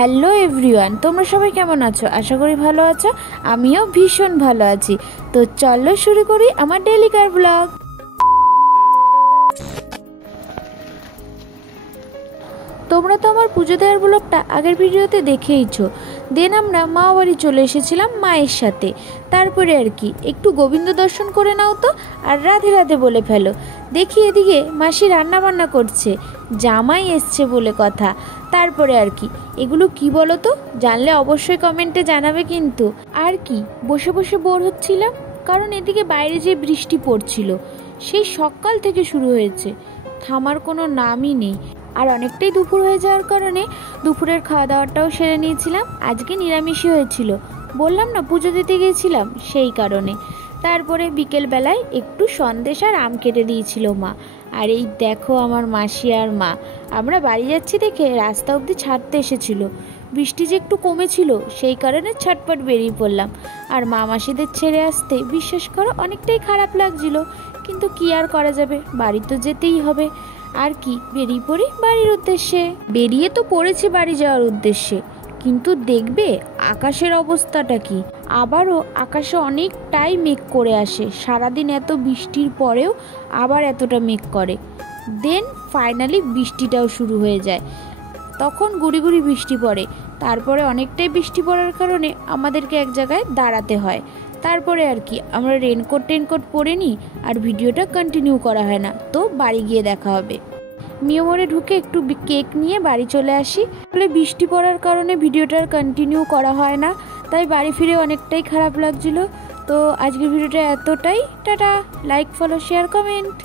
Hello everyone, তোমরা সবাই কেমন আছো? আশা করি ভালো আছো। আমিও ভীষণ ভালো আছি। তো চলো শুরু করি আমার ডেলিকার ব্লগ। তোমরা তো আমার পুজো দেওয়ার ব্লগটা আগের ভিডিওতে দেখেইছো। দেন আমরা মা বাড়ি চলে এসেছিলাম মায়ের সাথে। তারপরে আর কি একটু গোবিন্দ দর্শন করে নাও তো, আর রাধে রাধে বলে ফেলো। দেখি এদিকে মাসি রান্না বান্না করছে, জামাই এসছে বলে কথা। তারপরে আর কি এগুলো কি বলো তো, জানলে অবশ্যই কমেন্টে জানাবে কিন্তু। আর কি বসে বসে বোর হচ্ছিলাম, কারণ এদিকে বাইরে যে বৃষ্টি পড়ছিল সেই সকাল থেকে শুরু হয়েছে, থামার কোনো নামই নেই। আর অনেকটাই দুপুর হয়ে যাওয়ার কারণে দুপুরের খাওয়া দাওয়াটাও সেরে নিয়েছিলাম। আজকে নিরামিষই হয়েছিল, বললাম না পুজো দিতে গিয়েছিলাম সেই কারণে। তারপরে বিকেলবেলায় একটু সন্দেশ আর আম কেটে দিয়েছিল মা। আর এই দেখো আমার মাসি আর মা, আমরা বাড়ি যাচ্ছি দেখে রাস্তা অবধি ছাড়তে এসেছিল। বৃষ্টি যে একটু কমেছিল সেই কারণে ছটপট বেরিয়ে পড়লাম। আর মা মাসিদের ছেড়ে আসতে বিশ্বাস করো অনেকটাই খারাপ লাগছিল, কিন্তু কি আর করা যাবে, বাড়ি তো যেতেই হবে। আর কি বেরিয়ে পড়ি বাড়ির উদ্দেশ্যে। বেরিয়ে তো পড়েছি বাড়ি যাওয়ার উদ্দেশ্যে, কিন্তু দেখবে আকাশের অবস্থাটা কি। আবারও আকাশে অনেকটাই মেঘ করে আসে, সারাদিন এত বৃষ্টির পরেও আবার এতটা মেঘ করে। দেন ফাইনালি বৃষ্টিটাও শুরু হয়ে যায়, তখন গুড়ি গুড়ি বৃষ্টি পড়ে। তারপরে অনেকটাই বৃষ্টি পড়ার কারণে আমাদেরকে এক জায়গায় দাঁড়াতে হয়। তারপরে আর কি আমরা রেনকোট পরে নিই, আর ভিডিওটা কন্টিনিউ করা হয় না। তো বাড়ি গিয়ে দেখা হবে। মিয়মরে ঢুকে একটু কেক নিয়ে বাড়ি চলে আসি। বলে বৃষ্টি পড়ার কারণে ভিডিওটার কন্টিনিউ করা হয় না, তাই বাড়ি ফিরে অনেকটাই খারাপ লাগছিল। তো আজকের ভিডিওটা এতটাই। Tata, like, follow, share, comment.